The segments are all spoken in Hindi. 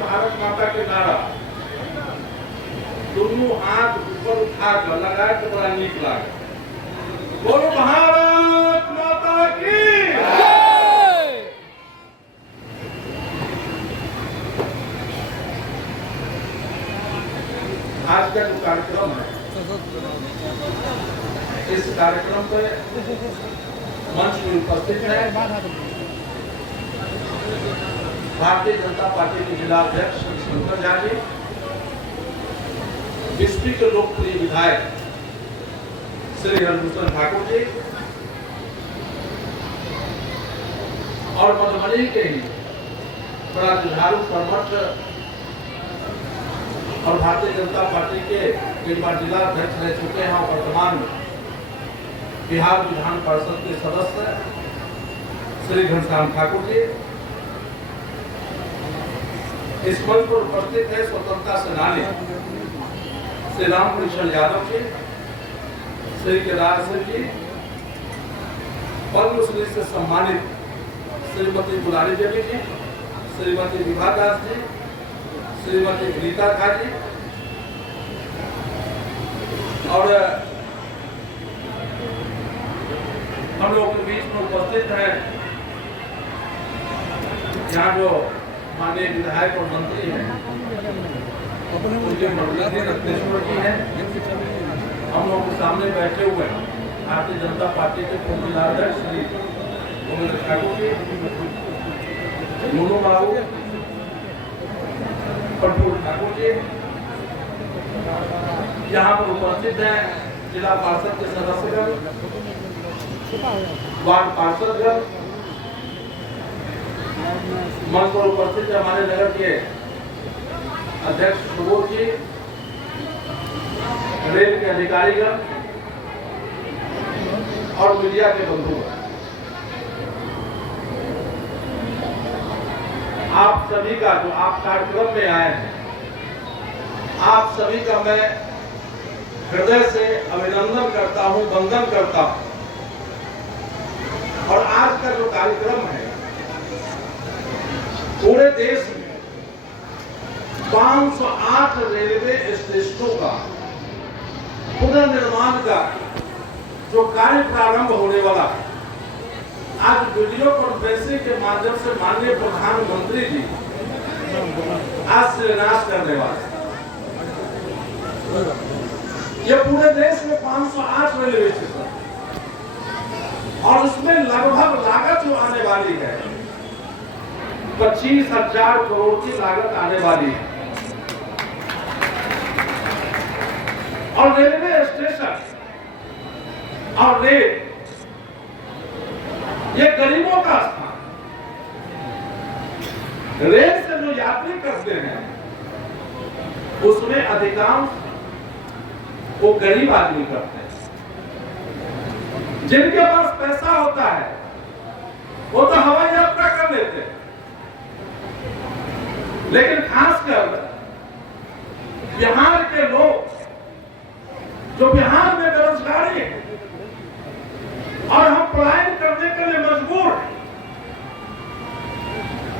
भारत माता के नारा दोनों हाथ ऊपर उठा कर लगाए तो बड़ा नीक लागे। बोलो भारत माता की। आज का जो कार्यक्रम है, इस कार्यक्रम पे मंच में उपस्थित है भारतीय जनता पार्टी के जिला अध्यक्ष शंकर झा जी, बिस्फी के लोकप्रिय विधायक श्री हरभूषण ठाकुर जी और मधुबनी के ही बड़ा जुझारू कर्मठ और भारतीय जनता पार्टी के कई बार जिला अध्यक्ष रह चुके हैं और वर्तमान में बिहार विधान परिषद के सदस्य श्री घनश्याम ठाकुर जी, इस मंच पर उपस्थित है स्वतंत्रता सेनानी श्री रामकृष्ण यादव जी, श्री केदार सिंह जी, पद्मश्री से सम्मानित श्रीमती दुलारी देवी जी, श्रीमती विभा दास जी, श्रीमती गीता झा जी और हम लोग के बीच में उपस्थित है यहाँ जो माननीय विधायक और मंत्री हैं उनके मंत्री रत्नेश्वर जी हैं। हम लोग के सामने बैठे हुए हैं भारतीय जनता पार्टी के पूर्व जिलाध्यक्ष श्री गोविंद ठाकुर जी, नूनू बाबू, प्रफुल्ल ठाकुर जी, यहाँ पर उपस्थित हैं जिला पार्षद के सदस्यगण, वार्ड पार्षदगण, मंच पर उपस्थित हमारे नगर के अध्यक्ष सुबोध जी, रेल के अधिकारीगण और मीडिया के बंधुगण, आप सभी का जो आप कार्यक्रम में आए हैं, आप सभी का मैं हृदय से अभिनंदन करता हूं, वंदन करता हूं। और आज का जो कार्यक्रम है पूरे देश में 508 रेलवे स्टेशनों का पुनर्निर्माण का जो कार्य प्रारंभ होने वाला है, आज वीडियो कॉन्फ्रेंसिंग के माध्यम से माननीय प्रधानमंत्री जी आज शिलान्यास करने वाले। ये पूरे देश में 508 रेलवे स्टेशन और उसमें लगभग लागत जो आने वाली है 25,000 करोड़ की लागत आने वाली है। और रेलवे स्टेशन और रेल ये गरीबों का स्थान। रेल से जो यात्री करते हैं उसमें अधिकांश वो गरीब आदमी करते हैं। जिनके पास पैसा होता है वो तो हवाई यात्रा कर लेते हैं, लेकिन खासकर बिहार के लोग जो बिहार में बेरोजगारी है और हम पलायन करने के लिए मजबूर हैं।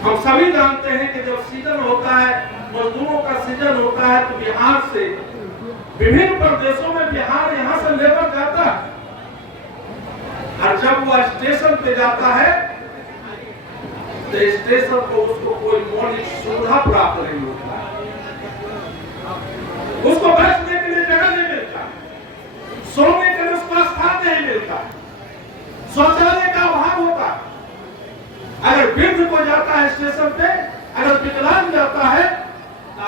हम सभी जानते हैं कि जब सीजन होता है, मजदूरों का सीजन होता है, तो बिहार से विभिन्न प्रदेशों में बिहार यहां से लेबर जाता है और जब वह स्टेशन पे जाता है तो स्टेशन को उसको कोई मौलिक सुविधा प्राप्त नहीं होता है। उसको बैठने के लिए जगह नहीं मिलता, सोने के लिए उसको स्थान नहीं मिलता, शौचालय का अभाव होता है। अगर वृद्ध को जाता है स्टेशन पे, अगर विकलांग जाता है,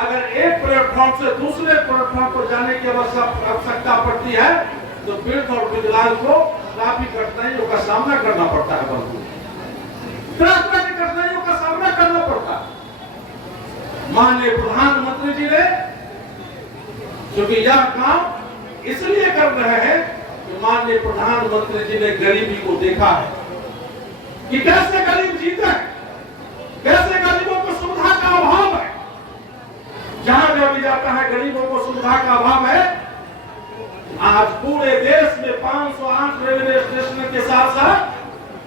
अगर एक प्लेटफॉर्म से दूसरे प्लेटफॉर्म पर जाने की आवश्यकता पड़ती है तो वृद्ध और विकलांग को काफी कठिनाइयों का सामना करना पड़ता है। तरह तरह की कठिनाइयों का सामना करना पड़ता है। माननीय प्रधानमंत्री जी ने क्योंकि यह काम इसलिए कर रहे हैं कि माननीय प्रधानमंत्री जी ने गरीबी को देखा है कि कैसे गरीब जीते हैं, कैसे गरीबों को सुविधा का अभाव है। जहां जहां भी जाता है गरीबों को सुविधा का अभाव है। आज पूरे देश में 508 रेलवे स्टेशन के साथ साथ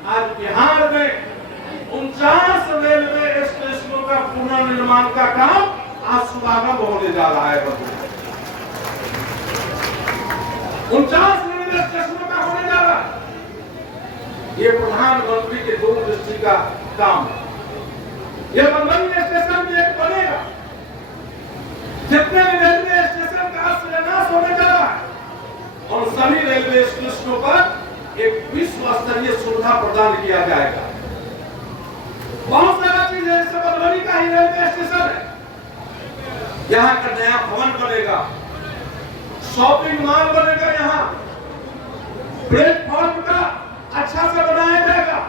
आज बिहार में 49 रेलवे स्टेशनों का पुनर्निर्माण का काम आज शुभारंभ होने जा रहा है। 49 रेलवे स्टेशनों का होने जा रहा है। ये प्रधानमंत्री के दूरदृष्टि का काम है। ये बनबनी स्टेशन भी एक बनेगा। जितने भी रेलवे स्टेशन का शिलान्यास होने जा रहा है और सभी रेलवे स्टेशनों पर एक विश्व स्तरीय सुविधा प्रदान किया जाएगा। बहुत सारा चीज है। जैसे बनबनी का ही रेलवे स्टेशन है, यहाँ का नया भवन बनेगा, शॉपिंग मॉल बनेगा, यहाँ प्लेटफॉर्म का अच्छा से बनाया जाएगा,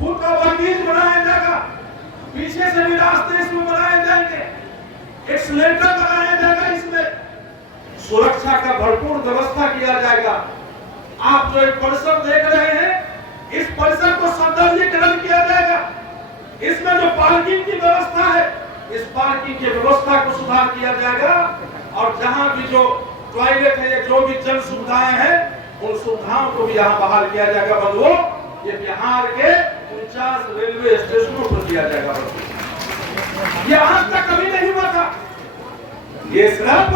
फुट ओवरब्रिज बनाया जाएगा, पीछे से भी रास्ते इसमें बनाए जाएंगे, एक्सीलेटर लगाया जाएगा, इसमें सुरक्षा का भरपूर व्यवस्था किया जाएगा। आप जो एक परिसर देख रहे हैं, इस परिसर को सौंदर्यीकरण किया जाएगा। इसमें जो पार्किंग की व्यवस्था है, इस पार्किंग की व्यवस्था को सुधार किया जाएगा और जहां भी जो टॉयलेट है या जो भी जन सुविधाएं हैं, उन सुविधाओं को भी यहाँ बहाल किया जाएगा। बंधुओं, ये बिहार के 49 रेलवे स्टेशनों पर किया जाएगा। ये आज तक कभी नहीं हुआ था। ये सिर्फ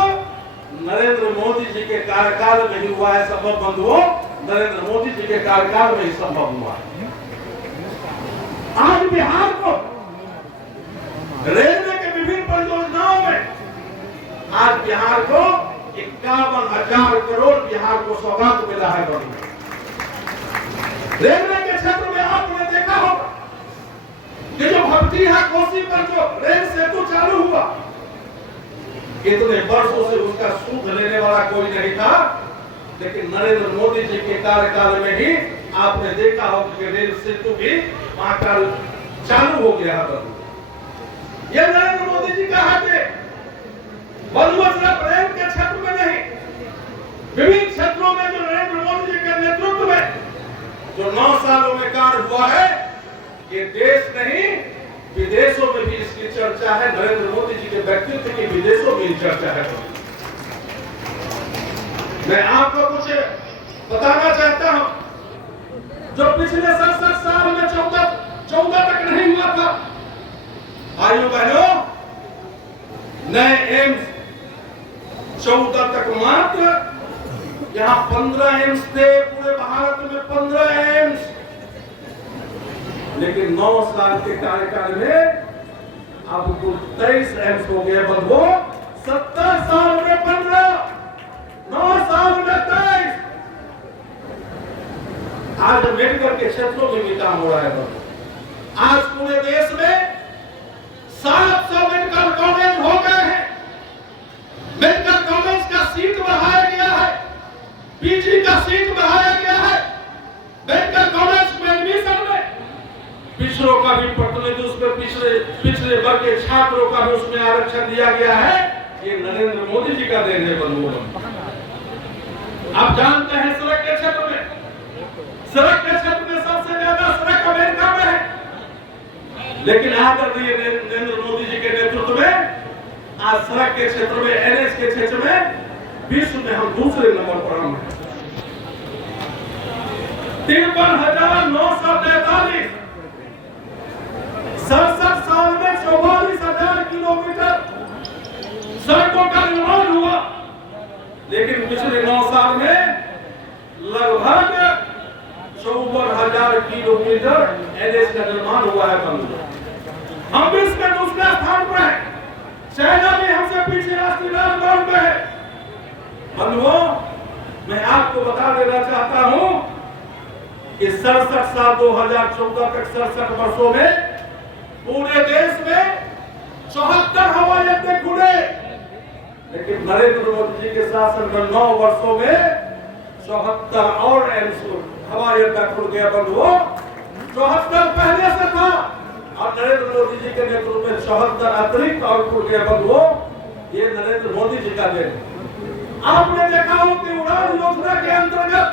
नरेंद्र मोदी जी के कार्यकाल में ही हुआ है संभव। बंधुओं, नरेंद्र मोदी जी के कार्यकाल में ही संभव हुआ है। आज बिहार को रेलवे के विभिन्न परियोजनाओं में आज बिहार को 51,000 करोड़ बिहार को सौगात मिला है। रेलवे के क्षेत्र में आपने देखा होगा कि जो भपटिया कोसी पर जो रेल सेतु चालू हुआ, कितने वर्षों से उसका सूद लेने वाला कोई नहीं था, लेकिन नरेंद्र मोदी जी के कार्यकाल में ही आपने देखा होगा कि रेल सेतु भी वहां का चालू हो गया है। यह नरेंद्र मोदी जी का हाथ है। बंधुओं, सिर्फ रेल के क्षेत्र में नहीं, विभिन्न क्षेत्रों में जो नरेंद्र मोदी जी के नेतृत्व में जो 9 सालों में कार्य हुआ है, ये देश नहीं विदेशों में भी इसकी चर्चा है। नरेंद्र मोदी जी के व्यक्तित्व की विदेशों में चर्चा है। मैं आपको कुछ बताना चाहता हूं, जो पिछले 67 साल में 14 तक नहीं हुआ था। भाइयों बहनों, नए एम्स 14 तक मात्र यहाँ 15 एम्स थे, पूरे भारत में 15 एम्स, लेकिन 9 साल के कार्यकाल में अब कुल 23 एम्स हो गए। बंधुओं, 70 साल में 15, 9 साल में 23। आज मेडिकल के क्षेत्रों में भी काम हो रहा है। आज पूरे देश में 700 मेडिकल कॉलेज हो गए हैं। मेडिकल कॉलेज का सीट बढ़ाया गया है, पीजी का सीट बढ़ाया गया है। मेडिकल कॉलेज में एडमिशन में पिछड़ों का भी प्रतिनिधित्व, उसमें पिछड़े वर्ग के छात्रों का भी उसमें आरक्षण दिया गया है। ये नरेंद्र मोदी जी का देन है। बंधुओं, आप जानते हैं सड़क के क्षेत्र में सबसे ज्यादा सड़क अमेरिका में है, लेकिन आदरणीय नरेंद्र मोदी जी के नेतृत्व में आज सड़क के क्षेत्र में, एनएच के क्षेत्र में विश्व में हम दूसरे नंबर पर हम हैं। 53,943, 67 साल में 44,000 किलोमीटर सड़कों का निर्माण हुआ, लेकिन पिछले 9 साल में लगभग 54,000 किलोमीटर एनएच का निर्माण हुआ है। हम विश्व में दूसरे स्थान पर हैं। चाइना भी हमसे पीछे राष्ट्रीय राजमार्ग पे है। बंधुओं, मैं आपको बता देना चाहता हूं कि 67 साल 2014 तक 67 वर्षों में पूरे देश में 74 हवाई अड्डे खुले, लेकिन नरेंद्र मोदी जी के शासन में 9 वर्षों में 74 और हवाई अड्डा खुल गया। बंधुओं, 74 पहले से था और नरेंद्र मोदी जी के नेतृत्व में 74 अतिरिक्त और खुल गया। बंधुओं, ये नरेंद्र मोदी जी का देन। आपने देखा हो कि उड़ान योजना के अंतर्गत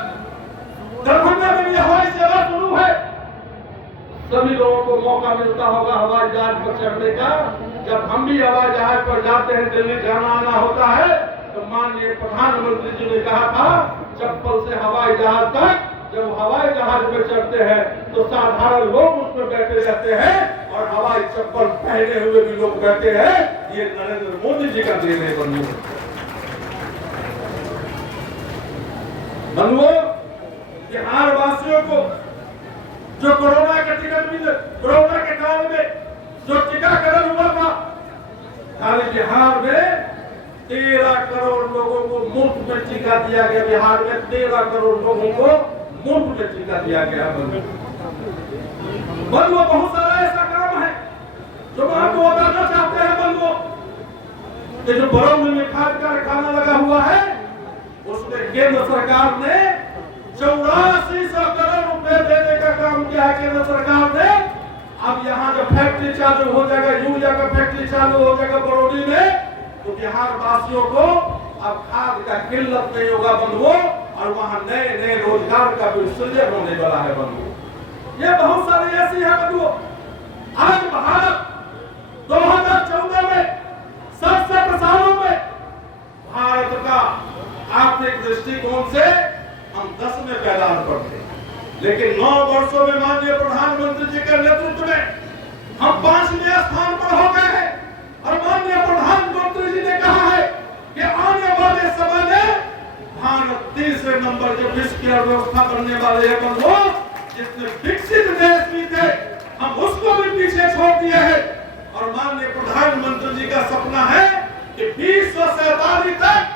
दरभंगा में भी हवाई सेवा शुरू है। सभी लोगों को मौका मिलता होगा हवाई जहाज पर चढ़ने का। जब हम भी हवाई जहाज पर जाते हैं, दिल्ली जाना आना होता है, तो माननीय प्रधानमंत्री जी ने कहा था चप्पल से हवाई जहाज तक, जब हवाई जहाज में चढ़ते हैं तो साधारण लोग उसमें बैठे रहते हैं और हवाई चप्पल पहने हुए भी लोग बैठे हैं। ये नरेंद्र मोदी जी का देन है बंधुओं। बिहार वासियों को जो कोरोना का टिकट मिले, कोरोना के काल में जो टीकाकरण हुआ था, खाली बिहार में 13 करोड़ लोगों को मुफ्त में टीका दिया गया। बिहार में 13 करोड़ लोगों को मुफ्त में टीका दिया गया। बंधुओं, बहुत सारा ऐसा काम है जो मैं आपको बताना चाहते हैं बंधुओं। ये जो बरौनी में खाद कारखाना लगा हुआ है, उसमें केंद्र सरकार ने 8400 करोड़ रुपए देने का काम किया है केंद्र सरकार ने। अब यहाँ जब फैक्ट्री चालू हो जाएगा, यूरिया का फैक्ट्री चालू हो जाएगा बरौनी में, तो बिहार वासियों को अब खाद का किल्लत नहीं होगा बंधुओं, और वहाँ नए नए रोजगार का भी सृजन होने वाला है बंधुओं। ये बहुत सारी ऐसी है बंधुओं। आज भारत 2014 में 67 सालों में भारत का आर्थिक दृष्टिकोण से हम 10वें पैदान पर थे, लेकिन 9 वर्षों में माननीय प्रधानमंत्री जी के नेतृत्व में हम 5वें स्थान पर हो गए हैं। और माननीय प्रधानमंत्री जी ने कहा है कि आने वाले समय में भारत 3रे नंबर के विश्व की अर्थव्यवस्था बनने वाले हैं बंधुओं। जिसने विकसित देश भी थे, हम उसको भी पीछे छोड़ दिए हैं। और माननीय प्रधानमंत्री जी का सपना है कि 2047 तक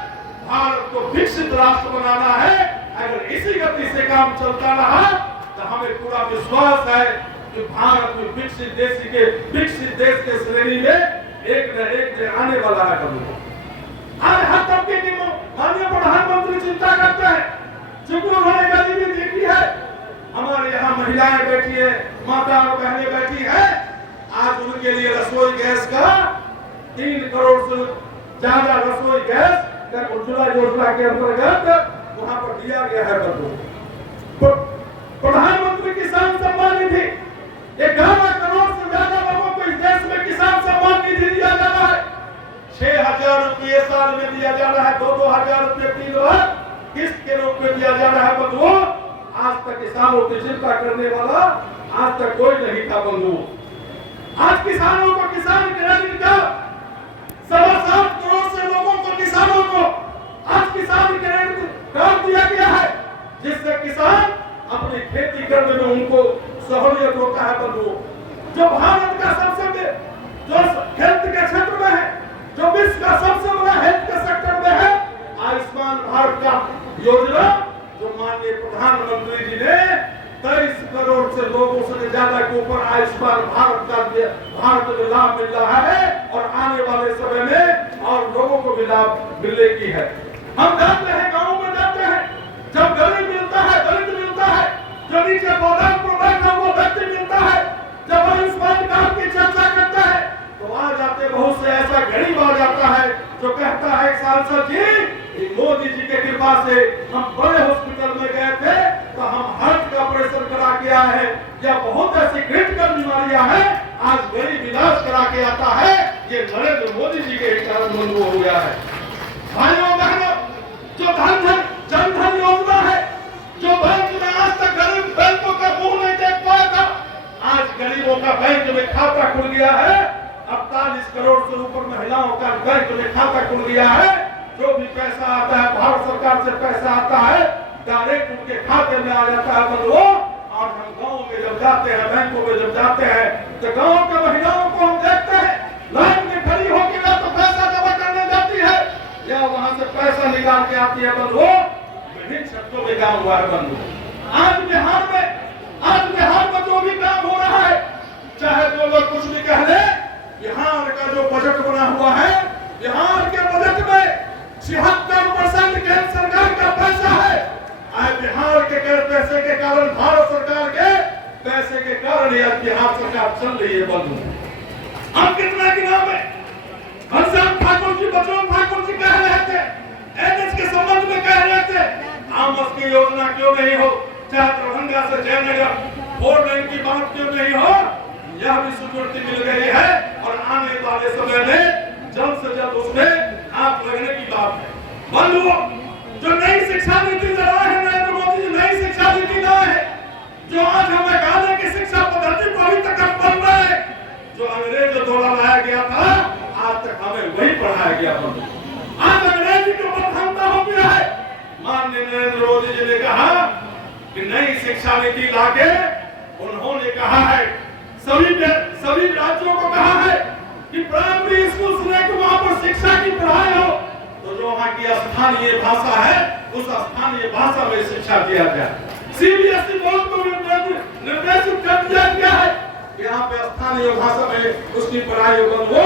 भारत को विकसित राष्ट्र बनाना है। अगर इसी गति से काम चलता रहा तो हमें पूरा विश्वास है कि भारत में विकसित देश के श्रेणी में एक न एक दिन आने वाला है बंधुओं। आज हर तबके की माननीय प्रधानमंत्री चिंता करते हैं, क्योंकि उन्होंने गरीबी देखी है। हमारे यहाँ महिलाएं बैठी है, माता और बहनें बैठी है। आज उनके लिए रसोई गैस का 3 करोड़ से ज्यादा रसोई गैस उज्ज्वला योजना के अंतर्गत वहां पर दिया गया है बंधुओं। प्रधानमंत्री किसान सम्मान निधि 11 करोड़ से ज्यादा लोगों को इस देश में किसान सम्मान निधि दिया जा रहा है। 6000 रुपये साल में दिया जा रहा है, 2-2000 रुपये 3 लाख किस्त के रूप में दिया जा रहा है बंधुओं। आज तक किसानों की चिंता करने वाला आज तक कोई नहीं था बंधुओं। आज किसानों को किसान क्रेडिट का 7.25 करोड़ से लोगों को, किसानों को आज किसान क्रेडिट कार्ड दिया गया है, जिससे किसान अपनी खेती करने में उनको सहूलियत होता है बंधुओं। जो भारत का सबसे जो हेल्थ के क्षेत्र में है, जो विश्व का सबसे बड़ा हेल्थ के सेक्टर में है, आयुष्मान भारत का योजना जो माननीय प्रधानमंत्री जी ने 23 करोड़ से लोगों से ज्यादा के ऊपर आयुष्मान भारत में लाभ मिल रहा है। और आने वाले समय में और लोगों को भी लाभ मिलने की है। हम जाते हैं, गाँव में जाते हैं, जब गरीब मिलता है, दलित मिलता है, जो नीचे गोदाम पर बैठा हुआ व्यक्ति मिलता है, जब आयुष्मान कार्ड की चर्चा करता है, तो आ जाते बहुत से ऐसा गरीब आ जाता है जो कहता है सांसद जी, मोदी जी के कृपा से हम बड़े हॉस्पिटल में गए थे तो हम हार्ट का ऑपरेशन करा के आए हैं, या बहुत ऐसी क्रिटिकल बीमारियां हैं, आज गरीब इलाज करा के आता है। ये नरेंद्र मोदी जी के कारण बंधु हो गया है। भाइयों बहनों, जो जन धन योजना है, जो बैंक में आज तक गरीब बैंकों का मुंह नहीं देख पाया था, आज गरीबों का बैंक में खाता खुल गया है। 48 करोड़ से ऊपर महिलाओं का बैंक में खाता खुल गया है। जो भी पैसा आता है, भारत सरकार से पैसा आता है, डायरेक्ट उनके खाते में आ जाता है बंधुओं। और हम गाँव में जब जाते हैं, बैंकों में जब जाते हैं, तो गाँव के महिलाओं को हम देखते हैं लाइन में खड़ी होकर या तो पैसा जमा करने जाती है या वहां से पैसा निकाल के आती है बंधुओं। विभिन्न क्षेत्रों में काम हुआ है बंधुओं। आज बिहार में जो भी काम हो रहा है, चाहे जो लोग कुछ भी कह ले, बिहार का जो बजट बना हुआ है, बिहार के बजट में 76% केंद्र सरकार का पैसा है। आज बिहार के पैसे के कारण, भारत सरकार के पैसे के कारण यह बिहार सरकार चल रही है बंधु। हम कितना की नाम है, घनश्याम ठाकुर जी, बचवन ठाकुर जी कह रहे थे, एनएच के संबंध में कह रहे थे, आमस की योजना क्यों नहीं हो, चाहे दरभंगा से जयनगर 4 लाइन की बात क्यों नहीं हो। यह भी स्वीकृति मिल गई है और आने वाले समय में जल्द से जल्द उसमें हाथ लगने की बात है। बंधुओं, जो नई शिक्षा नीति लाए हैं नरेंद्र मोदी जी, नई शिक्षा नीति लाए हैं, जो आज हमें मेघालय की शिक्षा पद्धति को अभी तक बन रहा है, जो अंग्रेजों द्वारा लाया गया था, आज तक हमें वही पढ़ाया गया। आज अंग्रेजी को बदहामता हो गया है। माननीय नरेंद्र मोदी जी ने कहा कि नई शिक्षा नीति लाके उन्होंने कहा है, सभी राज्यों को कहा है कि प्राइमरी स्कूल से लेकर वहां पर शिक्षा की पढ़ाई हो तो जो वहां की स्थानीय भाषा है उस स्थानीय भाषा में शिक्षा दिया जाए। सीबीएसई बोर्ड को निर्देशित कर दिया गया है कि यहाँ पे स्थानीय भाषा में उसकी पढ़ाई हो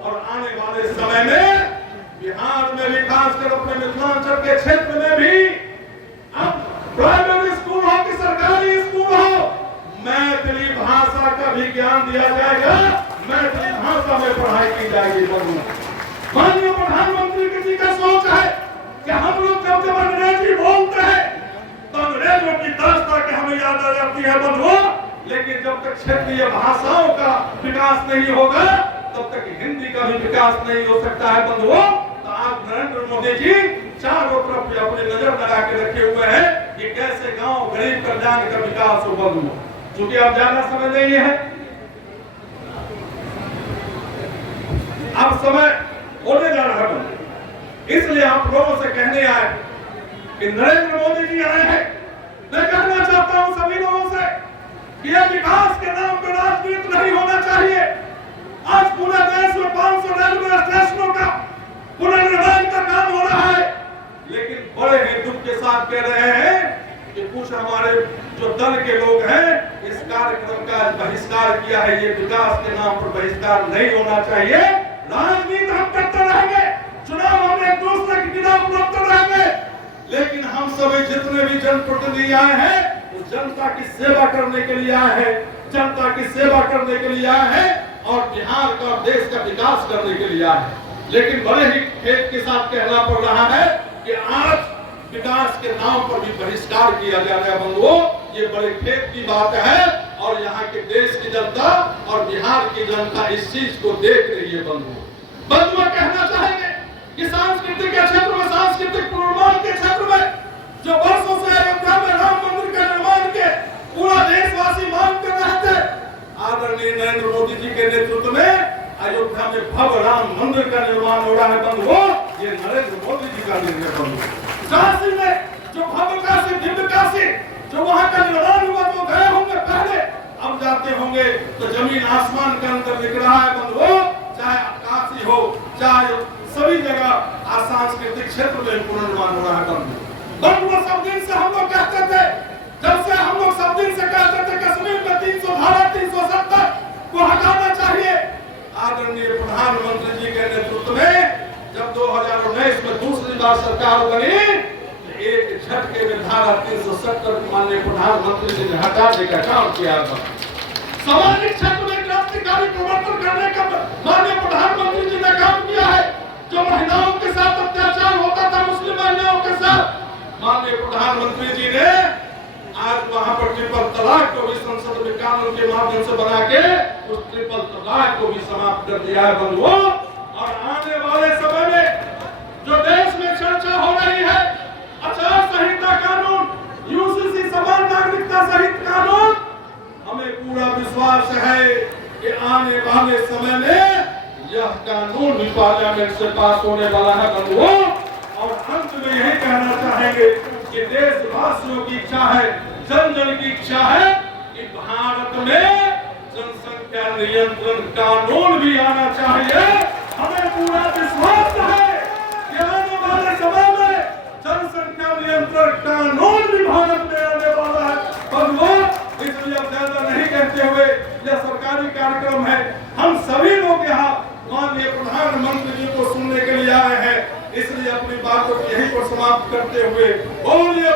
और आने वाले समय में बिहार में भी, खासकर अपने मिथिलांचल के क्षेत्र में भी अब प्राइमरी स्कूल हो कि सरकारी स्कूल हो, मैथिली भाषा का भी ज्ञान दिया जाएगा, मैथिली भाषा में पढ़ाई की जाएगी। माननीय प्रधानमंत्री जी का सोच है कि हम लोग जब अंग्रेजी बोलते हैं तो अंग्रेजों की दास्ता के हमें याद आ जाती है बंधुओं, लेकिन जब तक क्षेत्रीय भाषाओं का विकास नहीं होगा तब तक हिंदी का भी विकास नहीं हो सकता है बंधुओं। तो आज नरेंद्र मोदी जी चारों तरफ अपनी नजर लगा के रखे हुए हैं कि कैसे गांव गरीब कल्याण का विकास हो बंधुओं। क्योंकि अब ज्यादा समय नहीं है, अब समय होने जा रहा है, इसलिए आप लोगों से कहने आए कि नरेंद्र मोदी जी आए हैं। मैं कहना चाहता हूं सभी लोगों से कि यह विकास के नाम पर राजनीति नहीं होना चाहिए। आज पूरे देश में 500 रेलवे स्टेशनों का पुनर्निर्माण का काम हो रहा है, लेकिन बड़े ही दुख के साथ कह रहे हैं कि कुछ हमारे जो दल के लोग हैं इस कार्यक्रम का बहिष्कार किया है। ये विकास के नाम पर बहिष्कार नहीं होना चाहिए। राजनीति हम करते रहेंगे, चुनाव हम एक दूसरे के खिलाफ लड़ते रहेंगे, लेकिन हम सभी जितने भी जनप्रतिनिधि आए हैं वो जनता की सेवा करने के लिए आए हैं, जनता की सेवा करने के लिए आए हैं और बिहार का और देश का विकास करने के लिए आए हैं। लेकिन बड़े ही खेद के साथ कहना पड़ रहा है कि आज विकास के नाम पर भी बहिष्कार किया जा रहा है बंधुओं, ये बड़े खेद की बात है और यहाँ के देश की जनता और बिहार की जनता इस चीज को देख रही है बंधुओं। कहना चाहेंगे कि सांस्कृतिक के क्षेत्र में, सांस्कृतिक पुनर्निर्माण के क्षेत्र में जो वर्षों से अयोध्या में राम मंदिर के निर्माण के पूरा देशवासी मांग कर रहे थे, आदरणीय नरेंद्र मोदी जी के नेतृत्व में अयोध्या में भव्य राम मंदिर का निर्माण हो रहा है बंधुओं। ये नरेंद्र मोदी जी का निर्णय बंधुओं। काशी में जो भव्य काशी, दिव्य काशी जो वहां का निर्माण हुआ, तो गए होंगे पहले, अब जाते होंगे तो जमीन आसमान के अंतर दिख रहा है बंधुओं। चाहे काशी हो चाहे सभी जगह सांस्कृतिक क्षेत्र में पुनर्निर्माण हो रहा है बंधुओं। सब दिन से हम लोग कहते थे, जब से हम लोग सब दिन से कहते थे कश्मीर में 300 धारा 370 को हटाना चाहिए। आदरणीय प्रधानमंत्री जी के नेतृत्व में जब 2019 में दूसरी बार सरकार बनी, एक झटके में धारा 370 माननीय प्रधानमंत्री जी ने हटाने का काम किया था। सामाजिक क्षेत्र में क्रांतिकारी परिवर्तन करने का माननीय प्रधानमंत्री जी ने काम किया है। जो महिलाओं के साथ अत्याचार होता था, मुस्लिम महिलाओं के साथ, माननीय प्रधानमंत्री जी ने आज वहां पर ट्रिपल तलाक को भी संसद में कानून के माध्यम से बना के उस ट्रिपल तलाक को भी समाप्त कर दिया है बंधुओं। और आने वाले समय में जो देश में चर्चा हो रही है आचार संहिता कानून, यूसीसी समान नागरिकता सहित कानून, हमें पूरा विश्वास है कि आने वाले समय में यह कानून भी पार्लियामेंट से पास होने वाला है बंधुओं। और अंत में यही कहना चाहेंगे कि देशवासियों की इच्छा है, जन जन की इच्छा है कि भारत में जनसंख्या नियंत्रण कानून भी आना चाहिए। हमें पूरा विश्वास है कि आने वाले समय में जनसंख्या नियंत्रण कानून भी भारत में आने वाला है बंधुओं। इसलिए अब ज्यादा नहीं कहते हुए, यह सरकारी कार्यक्रम है, हम सभी लोग यहाँ माननीय प्रधानमंत्री जी को सुनने के लिए आए हैं, इसलिए अपनी बातों को यहीं पर समाप्त करते हुए बोलिए